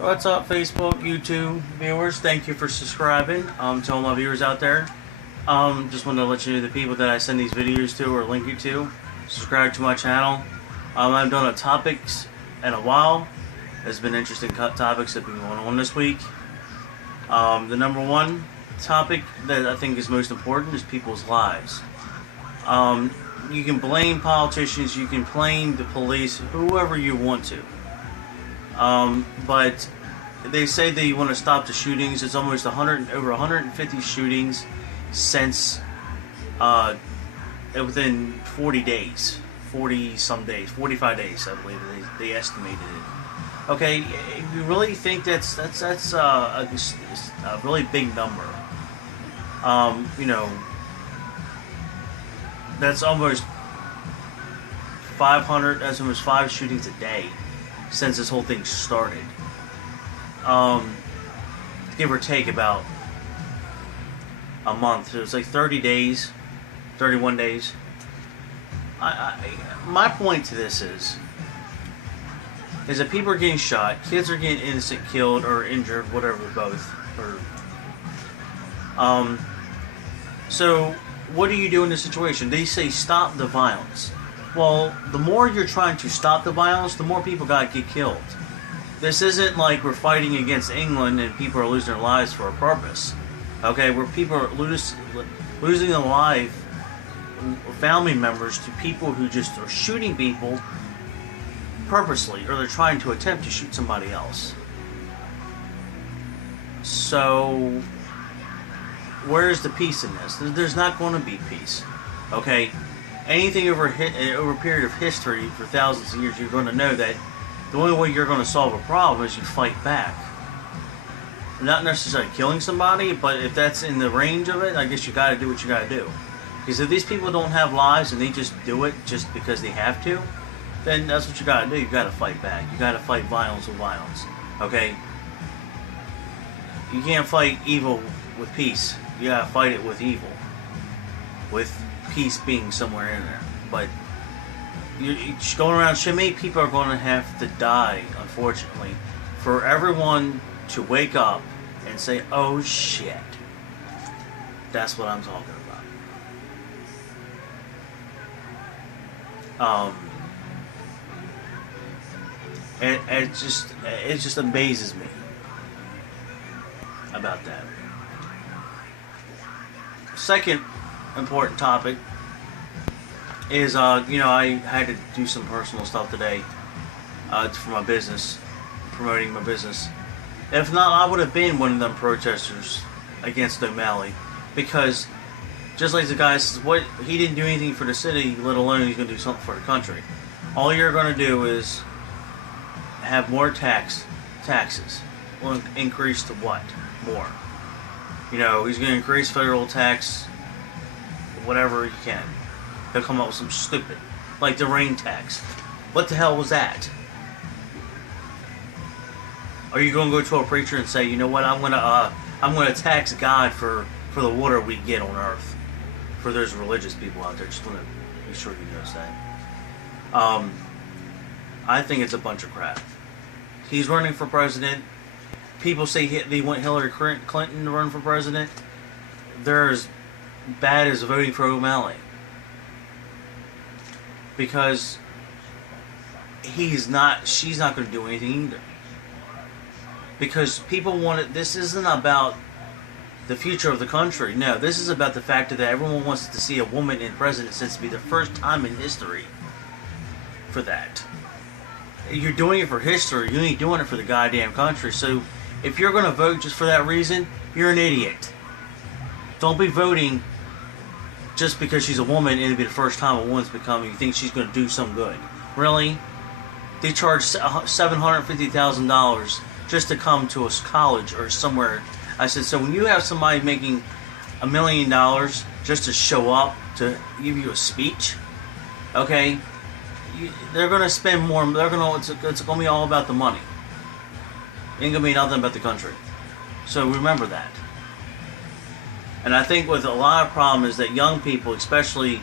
What's up, Facebook, YouTube viewers? Thank you for subscribing. To all my viewers out there, just wanted to let you know the people that I send these videos to or link you to. Subscribe to my channel. I haven't done a topics in a while. There's been interesting topics that have been going on this week. The number one topic that I think is most important is people's lives. You can blame politicians, you can blame the police, whoever you want to. But they say they want to stop the shootings. It's almost over 150 shootings since within 40 days, 40 some days, 45 days, I believe they estimated it. Okay, if you really think that's a really big number, you know, that's almost 500. That's almost 5 shootings a day since this whole thing started. Give or take about a month. So it's like 30 days, 31 days. My point to this is that people are getting shot, kids are getting innocent killed or injured, whatever, both. So what do you do in this situation? They say stop the violence. Well, the more you're trying to stop the violence, the more people got to get killed. This isn't like we're fighting against England and people are losing their lives for a purpose. Okay, where people are losing their life, family members, to people who just are shooting people purposely, or they're trying to attempt to shoot somebody else. So, where's the peace in this? There's not going to be peace. Okay? Anything over a period of history for thousands of years, you're going to know that the only way you're going to solve a problem is you fight back. Not necessarily killing somebody, but if that's in the range of it, I guess you got to do what you got to do. Because if these people don't have lives and they just do it just because they have to, then that's what you got to do. You got to fight back. You got to fight violence with violence. Okay? You can't fight evil with peace. You got to fight it with evil. With peace being somewhere in there. But you're going around, so many people are going to have to die, unfortunately, for everyone to wake up and say, oh shit. That's what I'm talking about. It just amazes me about that. Second important topic is, you know, I had to do some personal stuff today for my business, promoting my business. If not, I would have been one of them protesters against O'Malley, because just like the guy says, what, he didn't do anything for the city, let alone he's going to do something for the country. All you're going to do is have more taxes. Well, increase to what? More. You know, he's going to increase federal tax, whatever he can. He'll come up with some stupid, like the rain tax. What the hell was that? Are you going to go to a preacher and say, you know what, I'm gonna tax God for the water we get on earth? For those religious people out there, just want to be sure you know that. I think it's a bunch of crap. He's running for president. People say they want Hillary Clinton to run for president. They're as bad as voting for O'Malley. Because she's not going to do anything either. Because people want it. This isn't about the future of the country. No, this is about the fact that everyone wants to see a woman in president, since it'll be the first time in history for that. You're doing it for history. You ain't doing it for the goddamn country. So if you're going to vote just for that reason, you're an idiot. Don't be voting just because she's a woman and it'll be the first time a woman's becoming, you think she's going to do some good. Really? They charge $750,000 just to come to a college or somewhere. I said, so when you have somebody making $1 million just to show up to give you a speech, okay, they're going to spend more. It's going to be all about the money. It ain't going to be nothing about the country. So remember that. And I think with a lot of problem is that young people, especially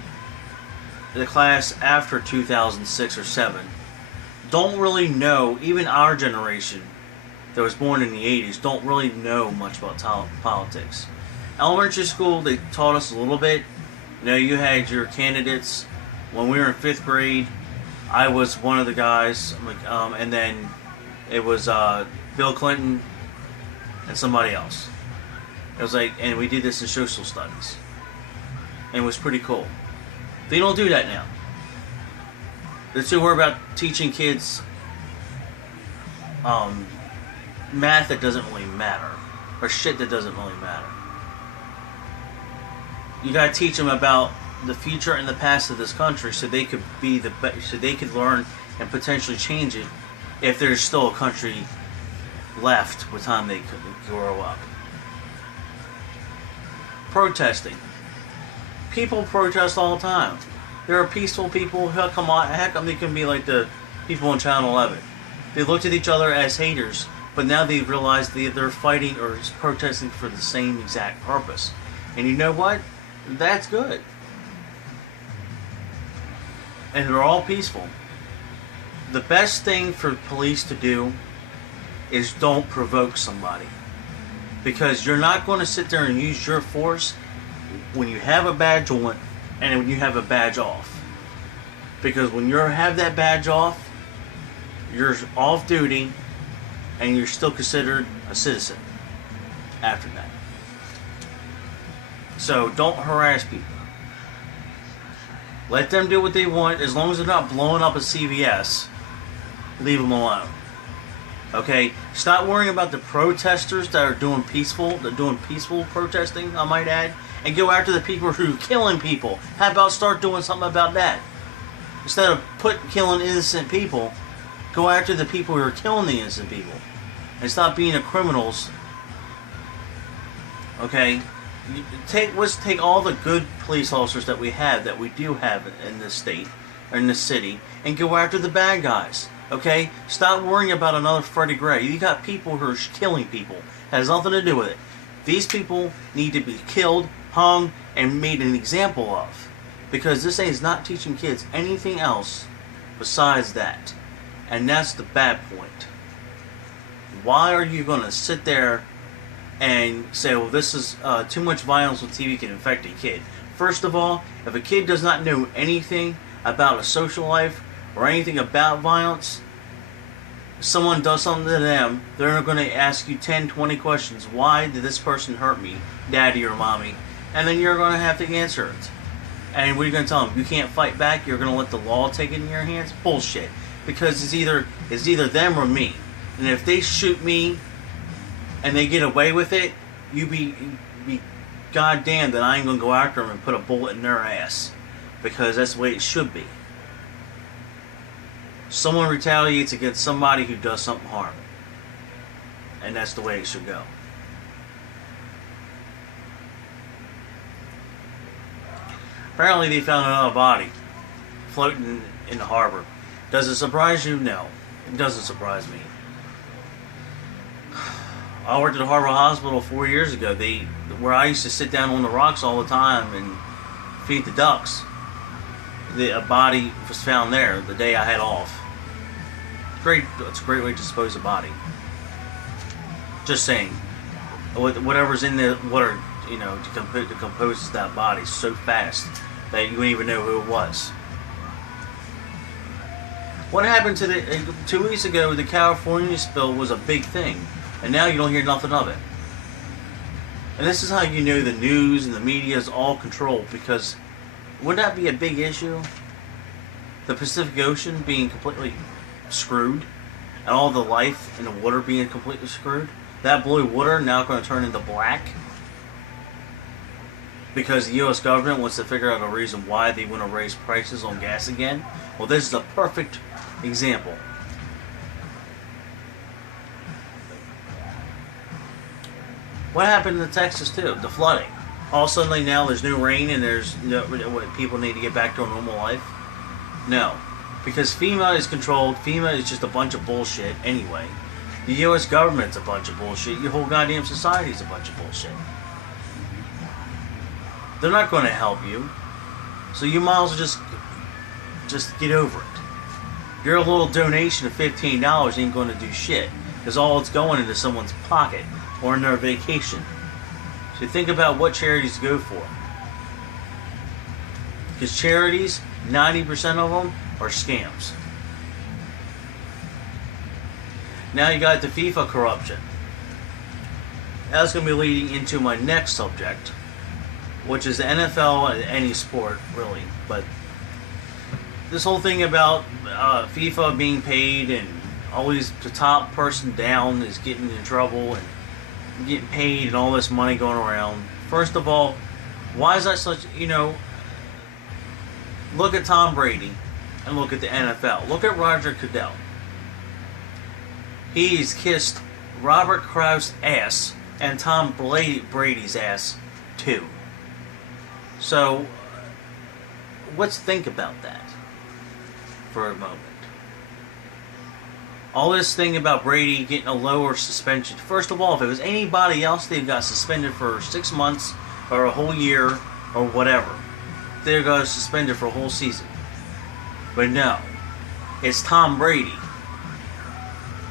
the class after 2006 or 7, don't really know, even our generation, that was born in the 80s don't really know much about politics. Elementary school, they taught us a little bit. You know, you had your candidates. When we were in 5th grade, I was one of the guys, and then it was Bill Clinton and somebody else. It was like, and we did this in social studies, and it was pretty cool. They don't do that now. They're too worried about teaching kids math that doesn't really matter, or shit that doesn't really matter. You gotta teach them about the future and the past of this country, so they could be so they could learn and potentially change it if there's still a country left by the time they could grow up. Protesting. People protest all the time. There are peaceful people. How come they can be like the people on Channel 11? They looked at each other as haters, but now they realize they're fighting or protesting for the same exact purpose. And you know what? That's good. And they're all peaceful. The best thing for police to do is don't provoke somebody. Because you're not going to sit there and use your force when you have a badge on and when you have a badge off. Because when you have that badge off, you're off duty and you're still considered a citizen after that. So don't harass people. Let them do what they want. As long as they're not blowing up a CVS, leave them alone. Okay? Stop worrying about the protesters that are doing peaceful protesting, I might add, and go after the people who are killing people. How about start doing something about that? Instead of killing innocent people, go after the people who are killing the innocent people. And stop being the criminals. Okay? Let's take all the good police officers that we do have in this state, or in this city, and go after the bad guys. Okay? Stop worrying about another Freddie Gray. You got people who are killing people. Has nothing to do with it. These people need to be killed, hung, and made an example of. Because this is not teaching kids anything else besides that. And that's the bad point. Why are you going to sit there and say, well, this is too much violence on TV can affect a kid? First of all, if a kid does not know anything about a social life or anything about violence, someone does something to them, they're going to ask you 10, 20 questions. Why did this person hurt me, daddy or mommy? And then you're going to have to answer it. And what are you going to tell them? You can't fight back? You're going to let the law take it in your hands? Bullshit. Because it's either them or me. And if they shoot me and they get away with it, you be goddamn that I ain't going to go after them and put a bullet in their ass. Because that's the way it should be. Someone retaliates against somebody who does something harm. And that's the way it should go. Apparently they found another body floating in the harbor. Does it surprise you? No. It doesn't surprise me. I worked at a harbor hospital 4 years ago. Where I used to sit down on the rocks all the time and feed the ducks. A body was found there the day I had off. It's a great way to dispose of a body. Just saying. Whatever's in the water, decomposes that body so fast that you wouldn't even know who it was. What happened to 2 weeks ago, the California spill was a big thing. And now you don't hear nothing of it. And this is how you know the news and the media is all controlled, because wouldn't that be a big issue? The Pacific Ocean being completely screwed, and all the life in the water being completely screwed. That blue water now going to turn into black because the U.S. government wants to figure out a reason why they want to raise prices on gas again. Well, this is a perfect example. What happened in Texas too? The flooding. All of a sudden now there's no rain and people need to get back to a normal life? No. Because FEMA is controlled. FEMA is just a bunch of bullshit anyway. The U.S. government's a bunch of bullshit. Your whole goddamn society's a bunch of bullshit. They're not going to help you. So you might as well just get over it. Your little donation of $15 ain't going to do shit. because all it's going into someone's pocket or in their vacation. So think about what charities go for. Because charities, 90% of them are scams. Now you got the FIFA corruption. That's going to be leading into my next subject, which is the NFL and any sport, really. But this whole thing about FIFA being paid and always the top person down is getting in trouble and getting paid and all this money going around. First of all, why is that such, look at Tom Brady and look at the NFL. Look at Roger Goodell. He's kissed Robert Kraft's ass and Tom Brady's ass too. So let's think about that for a moment. All this thing about Brady getting a lower suspension. First of all, if it was anybody else, they'd got suspended for 6 months or a whole year or whatever. They'd got suspended for a whole season. But no, it's Tom Brady.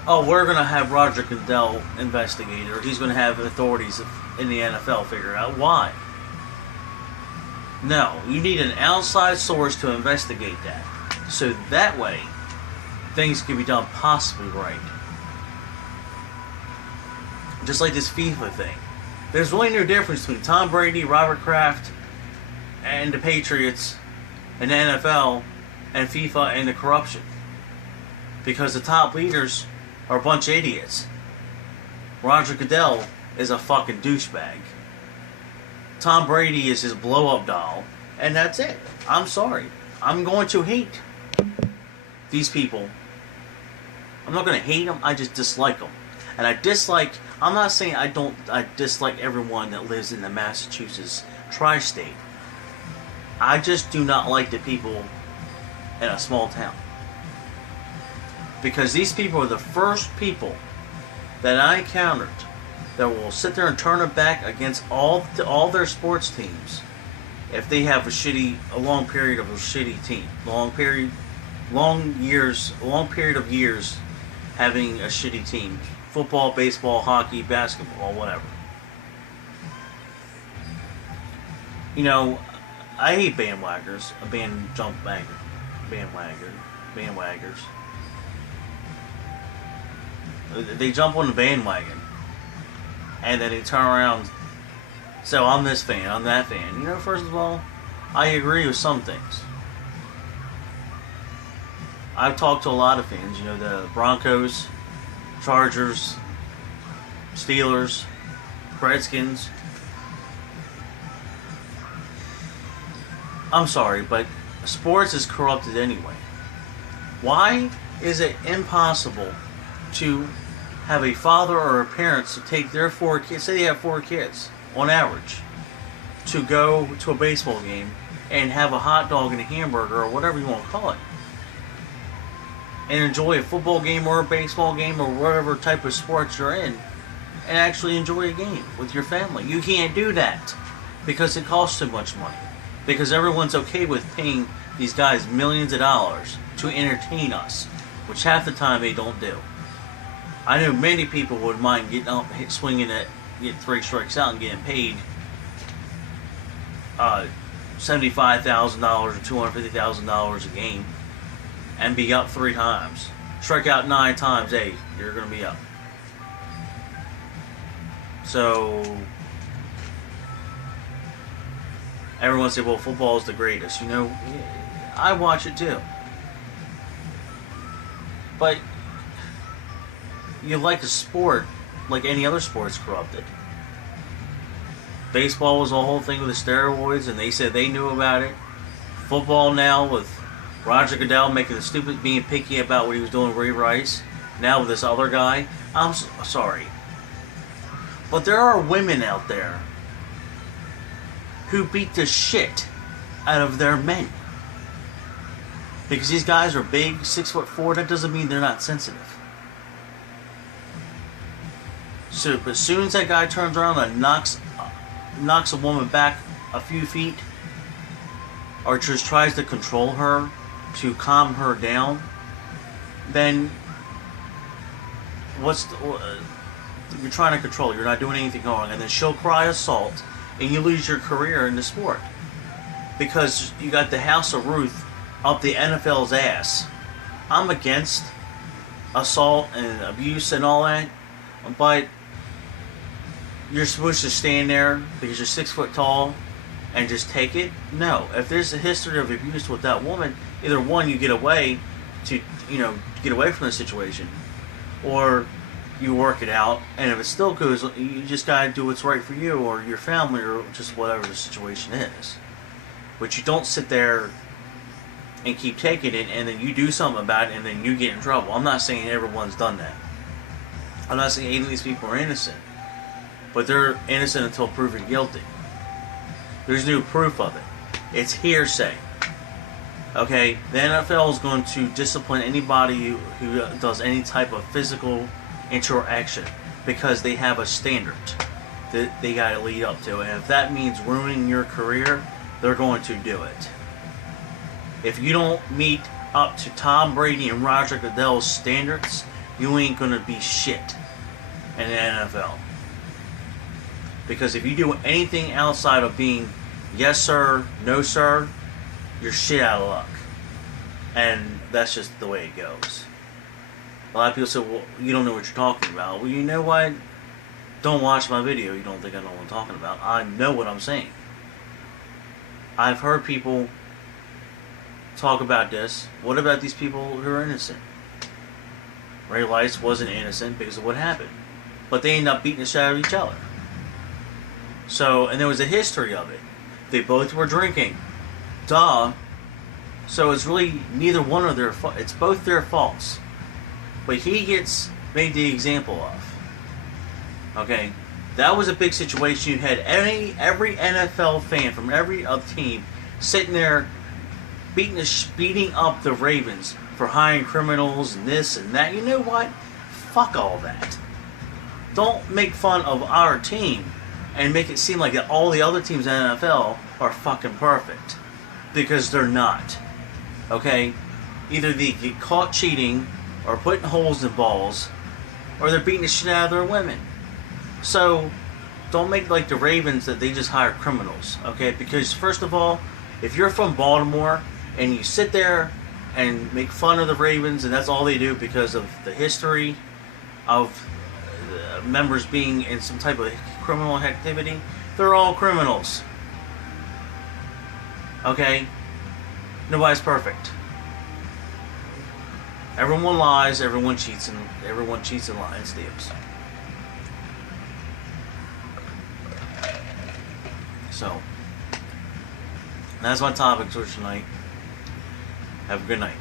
Oh, we're going to have Roger Goodell investigate, or he's going to have authorities in the NFL figure out why. No, you need an outside source to investigate that. So that way, things can be done possibly right. Just like this FIFA thing. There's really no difference between Tom Brady, Robert Kraft, and the Patriots, and the NFL, and FIFA, and the corruption. Because the top leaders are a bunch of idiots. Roger Goodell is a fucking douchebag. Tom Brady is his blow-up doll, and that's it. I'm sorry. I'm going to hate these people. I'm not going to hate them, I just dislike them. And I'm not saying I dislike everyone that lives in the Massachusetts tri-state. I just do not like the people in a small town. Because these people are the first people that I encountered that will sit there and turn their back against all their sports teams if they have a long period of a shitty team, long period of years having a shitty team, football, baseball, hockey, basketball, whatever. I hate bandwaggers, bandwaggers. They jump on the bandwagon, and then they turn around. So I'm this fan, I'm that fan. First of all, I agree with some things. I've talked to a lot of fans. The Broncos, Chargers, Steelers, Redskins. I'm sorry, but sports is corrupted anyway. Why is it impossible to have a father or a parent to take their 4 kids, say they have 4 kids on average, to go to a baseball game and have a hot dog and a hamburger or whatever you want to call it, and enjoy a football game or a baseball game or whatever type of sports you're in, and actually enjoy a game with your family? You can't do that because it costs too much money. Because everyone's okay with paying these guys millions of dollars to entertain us, which half the time they don't do. I know many people would mind getting up, swinging it, get 3 strikes out and getting paid $75,000 or $250,000 a game and be up 3 times. Strike out 9 times, hey, you're going to be up. So everyone say, well, football is the greatest. I watch it too. But you like a sport like any other sport's corrupted. Baseball was a whole thing with the steroids, and they said they knew about it. Football now with Roger Goodell being picky about what he was doing with Ray Rice. Now with this other guy. I'm sorry. But there are women out there who beat the shit out of their men. Because these guys are big, 6'4", that doesn't mean they're not sensitive. So, but as soon as that guy turns around and knocks a woman back a few feet, or just tries to control her, to calm her down, then you're trying to control. You're not doing anything wrong, and then she'll cry assault, and you lose your career in the sport because you got the House of Ruth up the NFL's ass. I'm against assault and abuse and all that, but you're supposed to stand there because you're 6 foot tall and just take it? No. If there's a history of abuse with that woman, either one, you get away get away from the situation, or you work it out, and if it still goes, you just gotta do what's right for you or your family or just whatever the situation is. But you don't sit there and keep taking it, and then you do something about it, and then you get in trouble. I'm not saying everyone's done that. I'm not saying any of these people are innocent, but they're innocent until proven guilty. There's no proof of it. It's hearsay. Okay, the NFL is going to discipline anybody who does any type of physical interaction because they have a standard that they got to lead up to, and if that means ruining your career, they're going to do it. If you don't meet up to Tom Brady and Roger Goodell's standards, you ain't going to be shit in the NFL. Because if you do anything outside of being yes sir, no sir, you're shit out of luck. And that's just the way it goes. A lot of people say, well, you don't know what you're talking about. Well, you know what? Don't watch my video. You don't think I know what I'm talking about. I know what I'm saying. I've heard people talk about this. What about these people who are innocent? Ray Rice wasn't innocent because of what happened. But they ended up beating the shit out of each other. So, and there was a history of it. They both were drinking. Duh. So it's really neither one of their fault. It's both their faults. But he gets made the example of. Okay? That was a big situation. You had every NFL fan from every other team sitting there beating up the Ravens for hiring criminals and this and that. You know what? Fuck all that. Don't make fun of our team and make it seem like that all the other teams in the NFL are fucking perfect. Because they're not. Okay? Either they get caught cheating or putting holes in balls, or they're beating the shit out of their women. So, don't make like the Ravens that they just hire criminals. Okay? Because first of all, if you're from Baltimore and you sit there and make fun of the Ravens and that's all they do because of the history of members being in some type of criminal activity, they're all criminals. Okay? Nobody's perfect. Everyone lies, everyone cheats, and lies and steals. So, that's my topic for tonight. Have a good night.